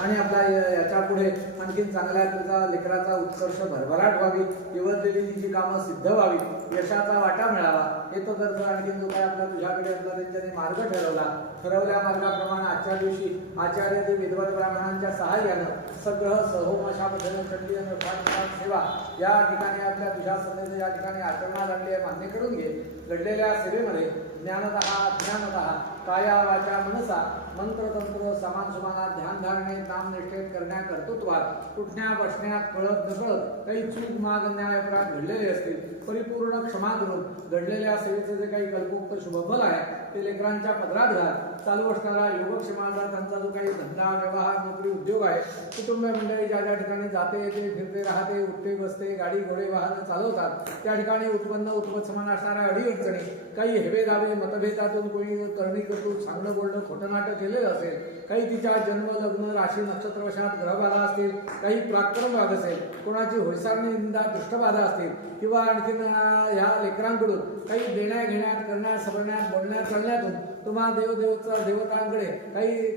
आणि आपल्या याच्यापुढे आणखीन चांगल्या तुझा लेकराचा उत्कर्ष भरभराट व्हावी निवडलेली जी कामं सिद्ध व्हावी यशाचा वाटा मिळावा हे तो जर आणखीन जो काय आपला तुझ्याकडे आपला त्यांच्याने मार्ग ठरवला. ठरवल्या मार्गाप्रमाणे आजच्या दिवशी आचार्य ते विद्वत ब्राह्मणांच्या सहाय्यानं सगळं सहोम अशा पद्धतीने चंडी सेवा या ठिकाणी आपल्या तुझ्या समेत या ठिकाणी आचरणात आणली आहे मान्य करून घे. घडलेल्या सेवेमध्ये ज्ञानतः ज्ञानदहा काया वाचा मनसा मंत्रतंत्र समान सुमाना ध्यान धारणे काम निष्ठेत करण्या कर्तृत्वात तुटण्या बसण्यात कळत नकळत काही चूक माग न्याय अपराध घडलेले असतील परिपूर्ण क्षमा करून घडलेल्या सेवेचं जे काही कल्पोक्त शुभफल आहे ते लेकरांच्या पदरात घाल चालू असणारा योगक्षेमाचा त्यांचा जो काही धंदा व्यवहार नोकरी उद्योग आहे कुटुंब मंडळी ज्या ज्या ठिकाणी जाते येते फिरते राहते उठते बसते गाडी घोडे वाहन चालवतात त्या ठिकाणी उत्पन्न उत्पन्न असणाऱ्या अडीअडचणी काही हेवे दावे मतभेदातून कोणी करणी करतो सांगणं बोलणं खोटं नाटक केलेलं असेल काही तिच्या जन्म लग्न राशी नक्षत्रवशात ग्रहबाधा असतील काही पराक्रम असेल कोणाची होयसारणी निंदा पृष्ठबाधा असतील किंवा आणखीन ह्या लेकरांकडून काही देण्या घेण्यात करण्यात सवरण्यात बोलण्यात चालण्यातून तुम्हा देवदेवचा देवतांकडे काही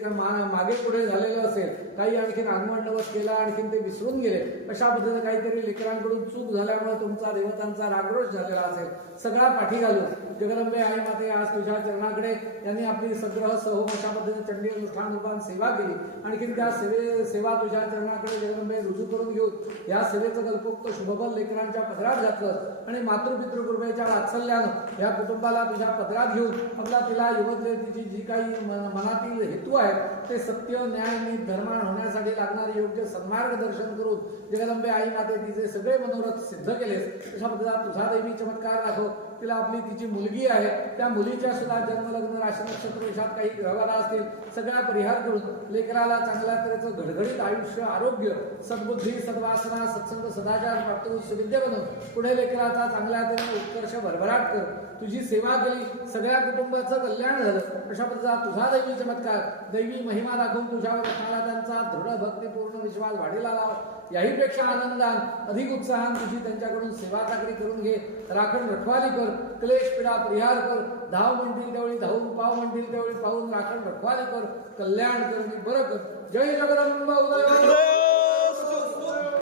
मागे पुढे झालेलं असेल काही आणखीन आगमन नवस केला आणखीन ते विसरून गेले अशा पद्धतीने काहीतरी लेकरांकडून चूक झाल्यामुळे तुमचा देवतांचा रागरोष झालेला असेल. सगळा पाठी घालून जगदंबे आई माते आज तुझ्या चरणाकडे त्यांनी आपली सग्रह सहोम अशा पद्धतीने चंडी अनुष्ठान रूपान सेवा केली. आणखीन त्या सेवे सेवा तुझ्या चरणाकडे जगदंबे रुजू करून घेऊन या सेवेचं कल्पोक्त शुभबल लेकरांच्या पदरात घातलं आणि मातृपितृ रुपयाच्या वात्सल्यानं या कुटुंबाला तुझ्या पदरात घेऊन आपला तिला युवजयंतीची जी काही मनातील हेतू आहेत ते सत्य न्याय आणि धर्माण होण्यासाठी लागणारे योग्य सन्मार्ग दर्शन करून जगदंबे आई माते तिचे सगळे मनोरथ सिद्ध केलेस अशा पद्धतीचा तुझा देवी चमत्कार दाखव. तिला आपली तिची मुलगी आहे. त्या मुलीच्या सुद्धा जन्मलग्न राशी नक्षत्र विषयात काही ग्रहवाला असतील सगळ्या परिहार करून लेकराला चांगल्या तऱ्हेचं घडघडीत आयुष्य आरोग्य सद्बुद्धी सद्वासना सत्संग सदाचार प्राप्त होऊन सुविद्य बनव. पुढे लेकराचा चांगल्या तऱ्हेने उत्कर्ष भरभराट कर. तुझी सेवा केली सगळ्या कुटुंबाचं कल्याण झालं. अशा पद्धतीचा तुझा दैवी चमत्कार. दैवी महिमा दाखवून तुझ्यावर असणारा त्यांचा दृढ भक्तिपूर्ण विश्वास वाढीला लाव. याहीपेक्षा आनंदान अधिक उत्साहान तुझी त्यांच्याकडून सेवा चाकरी करून घे. राखण रखवाली कर क्लेश पिढा परिहार कर. धाव म्हणतील त्यावेळी धावून पाव म्हणतील त्यावेळी पाहून राखण रखवाली कर. कल्याण कर आणि बरं कर. जय जगदंब उदय